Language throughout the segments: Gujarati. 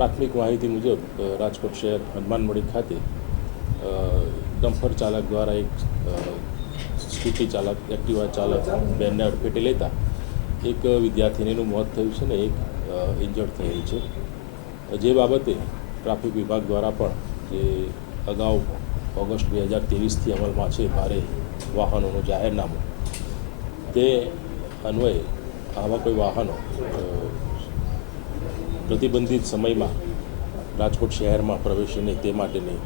પ્રાથમિક માહિતી મુજબ રાજકોટ શહેર હનુમાનમડી ખાતે ડમ્ફર ચાલક દ્વારા એક સ્કૂટી ચાલક, એક્ટિવા ચાલક બેનને અડફેટે લેતા એક વિદ્યાર્થીનીનું મોત થયું છે ને એક ઇન્જર્ડ થયેલ છે. જે બાબતે ટ્રાફિક વિભાગ દ્વારા પણ જે અગાઉ ઓગસ્ટ બે હજાર ત્રેવીસથી અમલમાં છે ભારે વાહનોનું જાહેરનામું, તે અન્વયે આવા કોઈ વાહનો પ્રતિબંધિત સમયમાં રાજકોટ શહેરમાં પ્રવેશે નહીં તે માટેની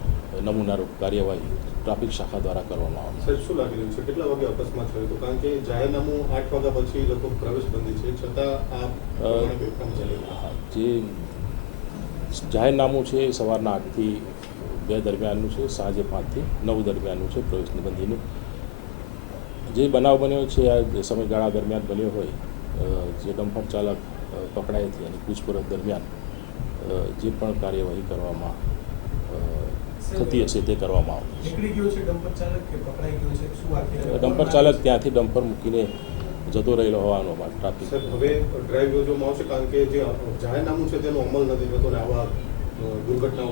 નમૂનારૂપ કાર્યવાહી ટ્રાફિક શાખા દ્વારા કરવામાં આવશે સાહેબ શું લાગી રહ્યું છે? કેટલા વાગે અકસ્માત થયો હતો? કારણ કે જાહેરનામું આઠ વાગ્યા પછી લોકો પ્રવેશ બંધી છે છતાં આ છે. જે જાહેરનામું છે સવારના આઠથી બે દરમિયાનનું છે સાંજે પાંચથી નવ દરમિયાનનું છે પ્રવેશ નિબંધીનું. જે બનાવ બન્યો છે આ સમયગાળા દરમિયાન બન્યો હોય જે ડમ્પર ચાલક અ, હતી એની પૂછપરછ દરમિયાન જે પણ કાર્યવાહી કરવામાં થતી હશે તે કરવામાં આવશે. છે ડમ્પર ચાલક કે પકડાઈ ગયો છે? શું આખી ડમ્પર ચાલક ત્યાંથી ડમ્પર મૂકીને જતો રહેલો હોવાનો ટ્રાફિક હવે ડ્રાઈવ યોજવામાં આવશે કારણ કે જે જાહેરનામું છે તેનો અમલ નથી થતો ને આવા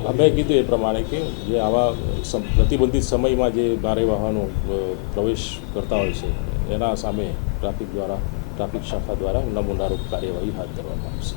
અમે કીધું એ પ્રમાણે કે જે આવા સમ- પ્રતિબંધિત સમયમાં જે ભારે વાહનો પ્રવેશ કરતા હોય છે એના સામે ટ્રાફિક દ્વારા ટ્રાફિક શાખા દ્વારા નમૂનારૂપ કાર્યવાહી હાથ ધરવામાં આવશે.